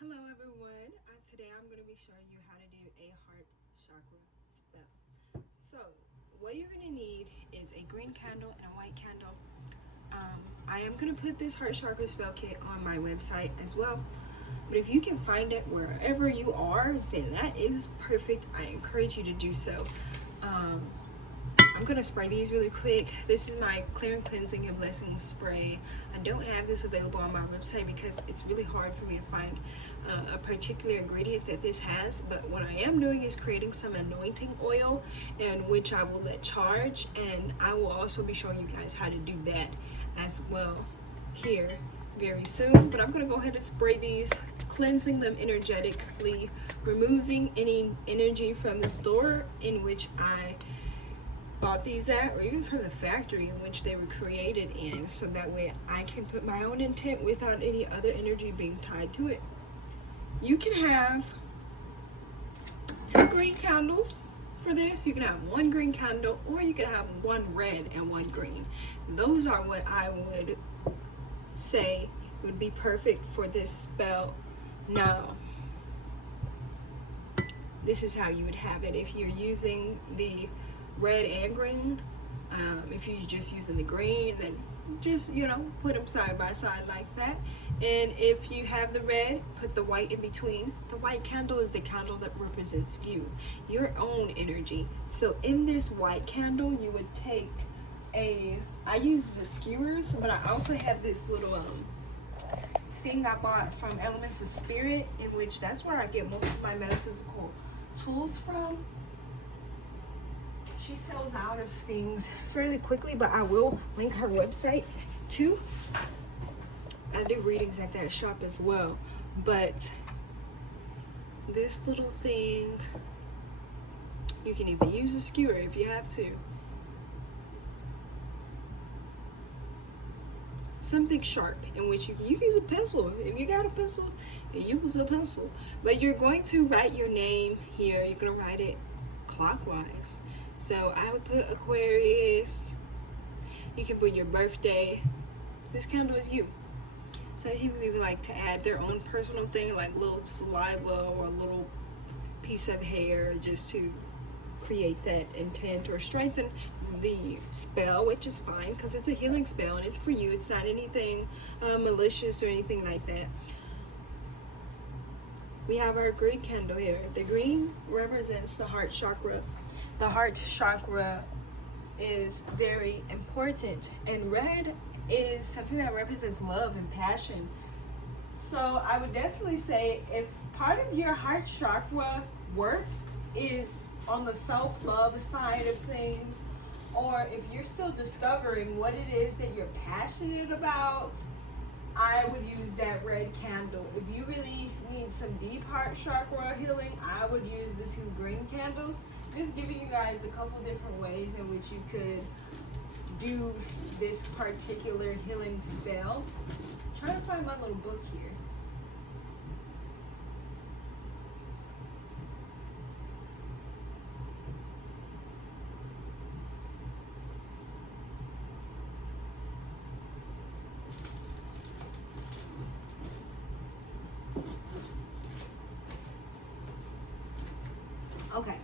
Hello everyone, today I'm going to be showing you how to do a heart chakra spell. So what you're going to need is a green candle and a white candle. I am going to put this heart chakra spell kit on my website as well, but if you can find it wherever you are, then that is perfect. I encourage you to do so. I'm gonna spray these really quick. This is my Clear and Cleansing and Blessing spray. I don't have this available on my website because it's really hard for me to find a particular ingredient that this has, but what I am doing is creating some anointing oil, in which I will let charge, and I will also be showing you guys how to do that as well here very soon. But I'm gonna go ahead and spray these, cleansing them energetically, removing any energy from the store in which I bought these at, or even from the factory in which they were created in, so that way I can put my own intent without any other energy being tied to it. You can have 2 green candles for this. You can have 1 green candle, or you can have 1 red and 1 green. Those are what I would say would be perfect for this spell. Now, this is how you would have it if you're using the red and green. If you're just using the green, then just, put them side by side like that. And if you have the red, put the white in between. The white candle is the candle that represents you, your own energy. So in this white candle, you would take I use the skewers, but I also have this little thing I bought from Elements of Spirit, in which that's where I get most of my metaphysical tools from. She sells out of things fairly quickly, but I will link her website too. I do readings at that shop as well. But this little thing, you can even use a skewer if you have to. Something sharp in which you can use a pencil. If you got a pencil, use a pencil. But you're going to write your name here. You're going to write it clockwise. So I would put Aquarius. You can put your birthday. This candle is you. Some people even like to add their own personal thing, like little saliva or a little piece of hair, just to create that intent or strengthen the spell, which is fine because it's a healing spell and it's for you. It's not anything malicious or anything like that. We have our green candle here. The green represents the heart chakra. The heart chakra is very important, and red is something that represents love and passion. So I would definitely say, if part of your heart chakra work is on the self-love side of things, or if you're still discovering what it is that you're passionate about, I would use that red candle. If you really need some deep heart chakra healing, I would use the 2 green candles. Just giving you guys a couple different ways in which you could do this particular healing spell. I'm trying to find my little book here. Okay,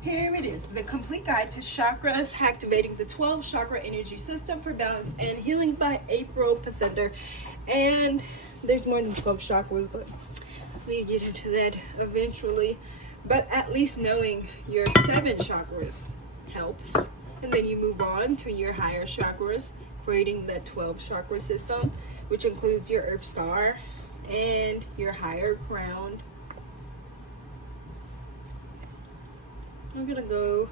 here it is. The Complete Guide to Chakras, Activating the 12 Chakra Energy System for Balance and Healing by April Patheder. And there's more than 12 chakras, but we get into that eventually. But at least knowing your 7 chakras helps. And then you move on to your higher chakras, creating the 12 chakra system, which includes your Earth Star and your higher crown. I'm gonna go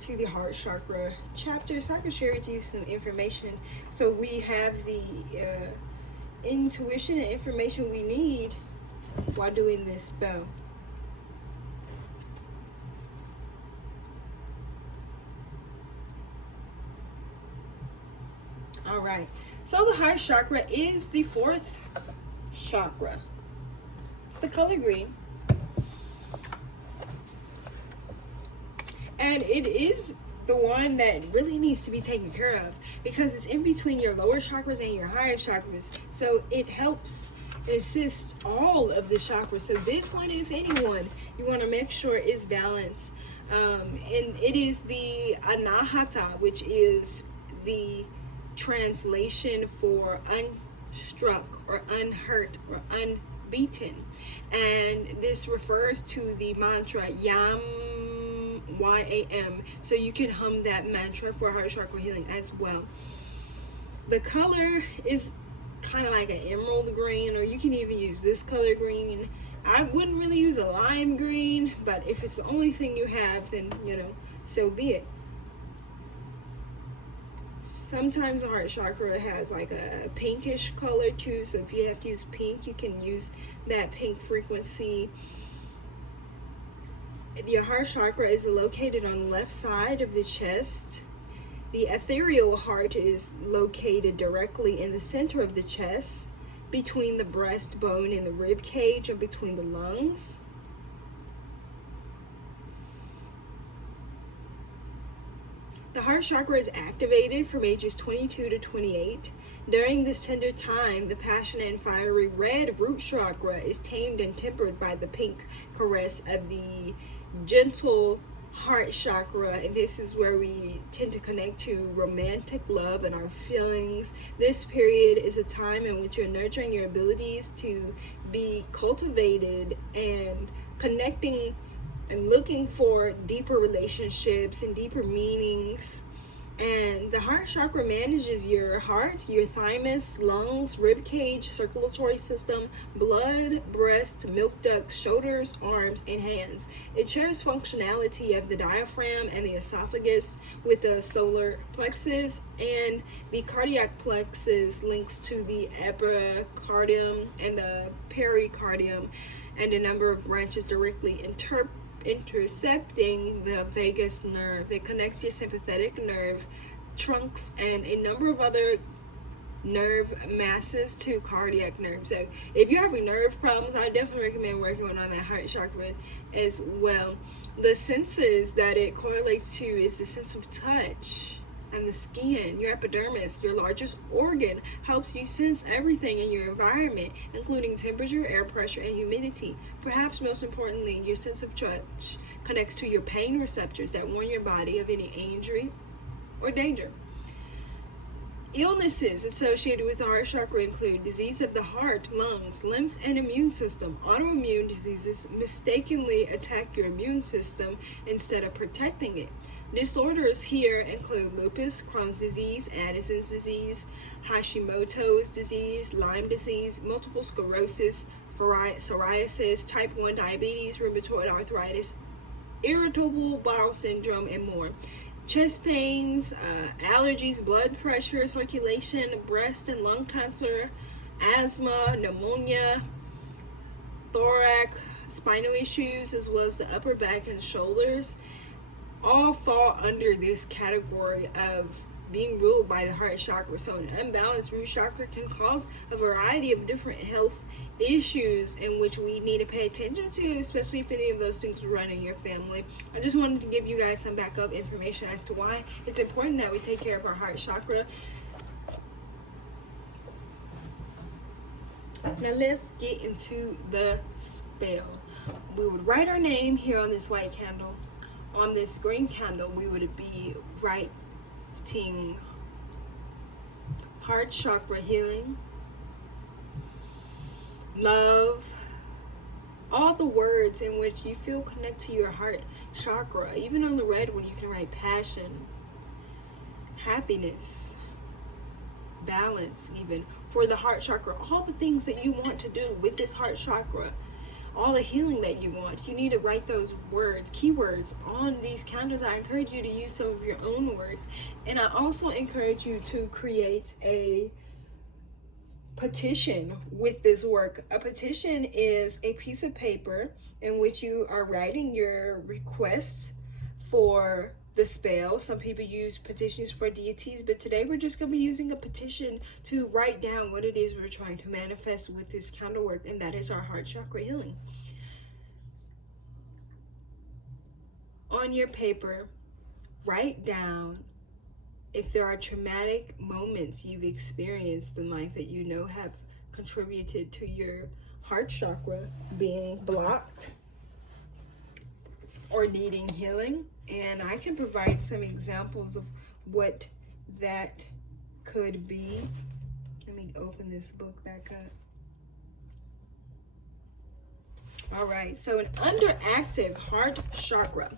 to the heart chakra chapter so I can share with you some information, so we have the intuition and information we need while doing this spell. All right, so the heart chakra is the 4th chakra. It's the color green. And it is the one that really needs to be taken care of because it's in between your lower chakras and your higher chakras. So it helps It assists all of the chakras. So this one, if anyone, you want to make sure is balanced. And it is the Anahata, which is the translation for unstruck or unhurt or unbeaten. And this refers to the mantra Yam, YAM. So you can hum that mantra for heart chakra healing as well. The color is kind of like an emerald green, or you can even use this color green. I wouldn't really use a lime green, but if it's the only thing you have, then so be it. Sometimes the heart chakra has like a pinkish color too, so if you have to use pink, you can use that pink frequency. Your heart chakra is located on the left side of the chest. The ethereal heart is located directly in the center of the chest, between the breastbone and the rib cage, or between the lungs. The heart chakra is activated from ages 22 to 28. During this tender time, the passionate and fiery red root chakra is tamed and tempered by the pink caress of the gentle heart chakra, and this is where we tend to connect to romantic love and our feelings. This period is a time in which you're nurturing your abilities to be cultivated and connecting and looking for deeper relationships and deeper meanings. And the heart chakra manages your heart, your thymus, lungs, rib cage, circulatory system, blood, breast, milk ducts, shoulders, arms, and hands. It shares functionality of the diaphragm and the esophagus with the solar plexus, and the cardiac plexus links to the epicardium and the pericardium, and a number of branches directly intercepting the vagus nerve that connects your sympathetic nerve trunks and a number of other nerve masses to cardiac nerve. So if you're having nerve problems, I definitely recommend working on that heart chakra as well. The senses that it correlates to is the sense of touch and the skin. Your epidermis, your largest organ, helps you sense everything in your environment, including temperature, air pressure, and humidity. Perhaps most importantly, your sense of touch connects to your pain receptors that warn your body of any injury or danger. Illnesses associated with the heart chakra include disease of the heart, lungs, lymph, and immune system. Autoimmune diseases mistakenly attack your immune system instead of protecting it. Disorders here include lupus, Crohn's disease, Addison's disease, Hashimoto's disease, Lyme disease, multiple sclerosis, psoriasis, type 1 diabetes, rheumatoid arthritis, irritable bowel syndrome, and more. Chest pains, allergies, blood pressure, circulation, breast and lung cancer, asthma, pneumonia, thorax, spinal issues, as well as the upper back and shoulders, all fall under this category of being ruled by the heart chakra. So an unbalanced root chakra can cause a variety of different health issues in which we need to pay attention to, especially if any of those things run in your family. I just wanted to give you guys some backup information as to why it's important that we take care of our heart chakra. Now let's get into the spell. We would write our name here on this white candle. On this green candle, we would be writing heart chakra healing, love, all the words in which you feel connect to your heart chakra. Even on the red one, you can write passion, happiness, balance, even for the heart chakra. All the things that you want to do with this heart chakra, all the healing that you want, you need to write those words, keywords on these candles. I encourage you to use some of your own words, and I also encourage you to create a petition with this work. A petition is a piece of paper in which you are writing your requests for the spell. Some people use petitions for deities, but today we're just going to be using a petition to write down what it is we're trying to manifest with this candle work, and that is our heart chakra healing. On your paper, write down if there are traumatic moments you've experienced in life that you know have contributed to your heart chakra being blocked or needing healing. And I can provide some examples of what that could be. Let me open this book back up. All right, so an underactive heart chakra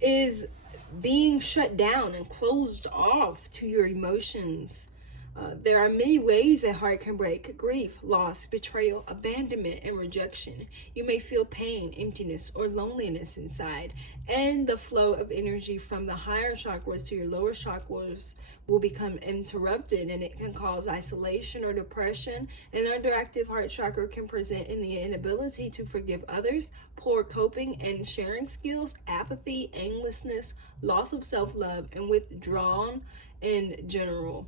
is being shut down and closed off to your emotions. There are many ways a heart can break: grief, loss, betrayal, abandonment, and rejection. You may feel pain, emptiness, or loneliness inside, and the flow of energy from the higher chakras to your lower chakras will become interrupted, and it can cause isolation or depression. An underactive heart chakra can present in the inability to forgive others, poor coping and sharing skills, apathy, aimlessness, loss of self-love, and withdrawn in general.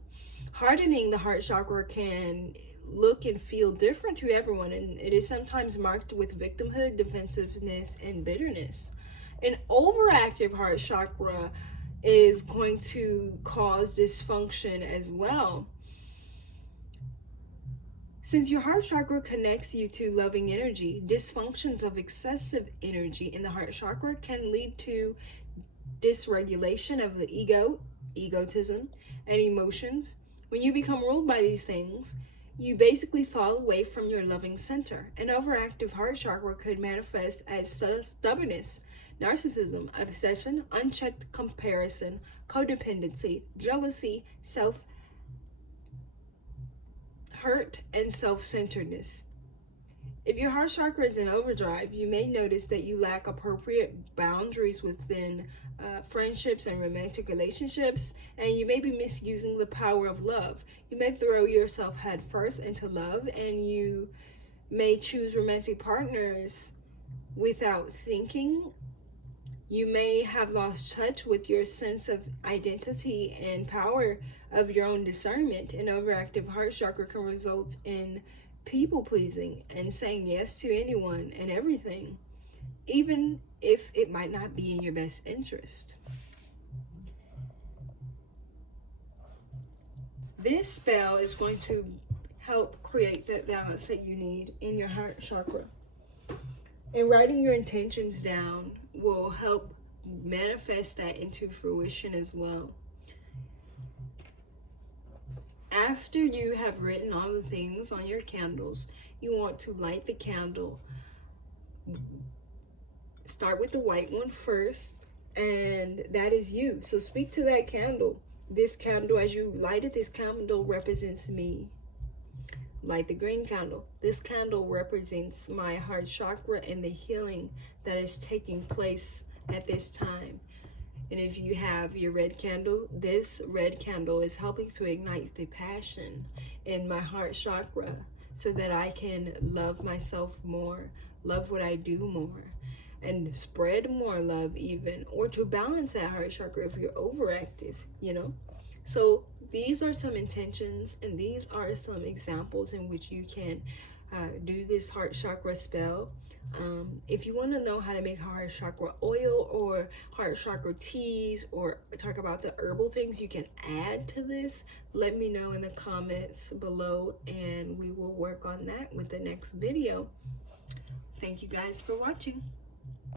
Hardening the heart chakra can look and feel different to everyone, and it is sometimes marked with victimhood, defensiveness, and bitterness. An overactive heart chakra is going to cause dysfunction as well. Since your heart chakra connects you to loving energy, dysfunctions of excessive energy in the heart chakra can lead to dysregulation of the ego, egotism, and emotions. When you become ruled by these things, you basically fall away from your loving center. An overactive heart chakra could manifest as stubbornness, narcissism, obsession, unchecked comparison, codependency, jealousy, self-hurt, and self-centeredness. If your heart chakra is in overdrive, you may notice that you lack appropriate boundaries within friendships and romantic relationships, and you may be misusing the power of love. You may throw yourself headfirst into love, and you may choose romantic partners without thinking. You may have lost touch with your sense of identity and power of your own discernment. An overactive heart chakra can result in people pleasing and saying yes to anyone and everything, even if it might not be in your best interest. This spell is going to help create that balance that you need in your heart chakra. And writing your intentions down will help manifest that into fruition as well. After you have written all the things on your candles, you want to light the candle. Start with the white one first, and that is you. So speak to that candle. This candle, as you light it, this candle represents me. Light the green candle. This candle represents my heart chakra and the healing that is taking place at this time. And if you have your red candle, this red candle is helping to ignite the passion in my heart chakra so that I can love myself more, love what I do more, and spread more love even, or to balance that heart chakra if you're overactive, you know? So these are some intentions, and these are some examples in which you can do this heart chakra spell. If you want to know how to make heart chakra oil or heart chakra teas, or talk about the herbal things you can add to this, let me know in the comments below, and we will work on that with the next video. Thank you guys for watching.